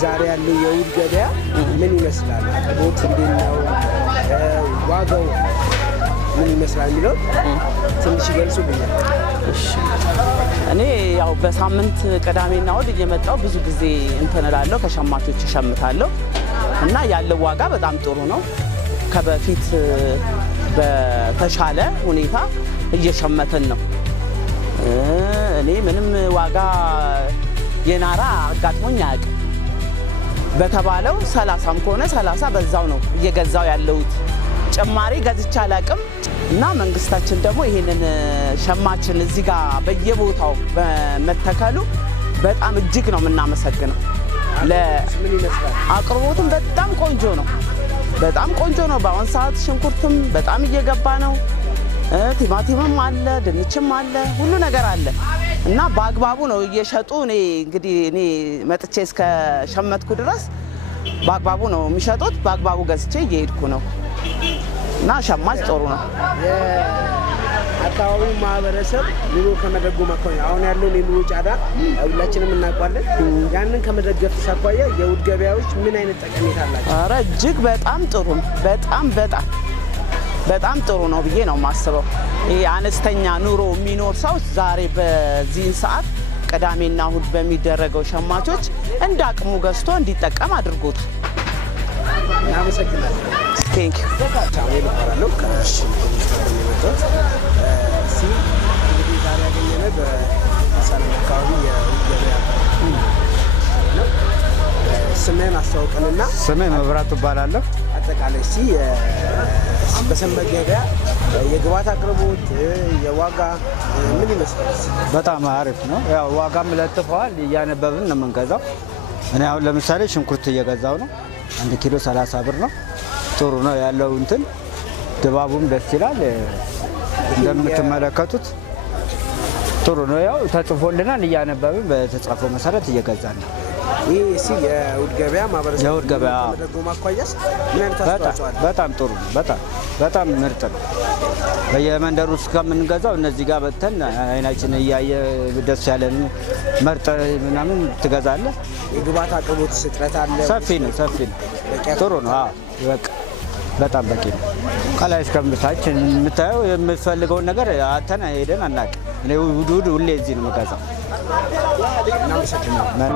ዛሬ ያለው የውድ ገበያ ምን ይመስላል? አቅርቦት እንዴት ነው? ዋጋው ምን ይመስላል የሚለው ትንሽ ይገልጹልኛል። እሺ እኔ ያው በሳምንት ቅዳሜና እሁድ እየመጣሁ ብዙ ጊዜ እንትን እላለሁ፣ ከሸማቾች እሸምታለሁ እና ያለው ዋጋ በጣም ጥሩ ነው። ከበፊት በተሻለ ሁኔታ እየሸመትን ነው። እኔ ምንም ዋጋ የናራ አጋጥሞኝ አያውቅም። በተባለው 30ም ከሆነ 30 በዛው ነው እየገዛው ያለሁት። ጭማሪ ገዝቼ አላውቅም እና መንግስታችን ደግሞ ይሄንን ሸማችን እዚህ ጋር በየቦታው በመተከሉ በጣም እጅግ ነው የምናመሰግነው። አቅርቦቱም በጣም ቆንጆ ነው፣ በጣም ቆንጆ ነው። በአሁን ሰዓት ሽንኩርትም በጣም እየገባ ነው። ቲማቲምም አለ፣ ድንችም አለ፣ ሁሉ ነገር አለ እና በአግባቡ ነው እየሸጡ። እኔ መጥቼ እስከ ሸመትኩ ድረስ በአግባቡ ነው የሚሸጡት። በአግባቡ ገዝቼ እየሄድኩ ነው እና ሸማች ጥሩ ነው። የአካባቢው ማህበረሰብ ኑሮ ከመደጎም አኳያ አሁን ያለውን የኑሮ ጫና ሁላችንም እናውቃለን። ያንን ከመደገፍ ተሳኳያ የውድ ገበያዎች ምን አይነት ጠቀሜታ አላቸው? ኧረ እጅግ በጣም ጥሩ ነው። በጣም ጥሩ ነው ብዬ ነው የማስበው። ይሄ አነስተኛ ኑሮ የሚኖር ሰው ዛሬ በዚህን ሰዓት ቅዳሜና እሁድ በሚደረገው ሸማቾች እንደ አቅሙ ገዝቶ እንዲጠቀም አድርጎታል። እናመሰግናለን። ቴንክ ዩ። ሳሙኤል እባላለሁ እንግዲህ ዛሬ ያገኘነው በሳለም አካባቢ የውድ ገበያ ነው። ስሜን አስተዋውቀንና። ስሜ መብራቱ እባላለሁ። አጠቃላይ በሰንበት ገበያ የግብአት አቅርቦት የዋጋ ምን ይመስላል? በጣም አሪፍ ነው። ያው ዋጋም ለጥፈዋል፣ እያነበብን ነው የምንገዛው። እኔ አሁን ለምሳሌ ሽንኩርት እየገዛው ነው። 1 ኪሎ 30 ብር ነው። ጥሩ ነው ያለው እንትን ድባቡም ደስ ይላል። እንደምትመለከቱት ጥሩ ነው። ያው ተጽፎልናል፣ እያነበብን በተጻፈው መሰረት እየገዛን ነው። ይህ የውድ ገበያ ማህበረሰብ የውድ ገበያ ተደጎማ አኳያስ ምን አይነት አስተዋጽኦ አለ? በጣም ጥሩ ነው። በጣም ምርጥ ነው። በየመንደሩ ውስጥ ከምንገዛው እነዚህ ጋር በተን አይናችን እያየ ደስ ያለን መርጠ ምናምን ትገዛለህ። የግብአት አቅርቦት እጥረት አለ? ሰፊ ነው። ጥሩ ነው። በቃ በጣም በቂ ነው። ከላይ እስከምታች የምታየው የምትፈልገውን ነገር አተን ሄደን አናውቅም። እኔ ሁሌ እዚህ ነው የምገዛው። እናመሰግናለን።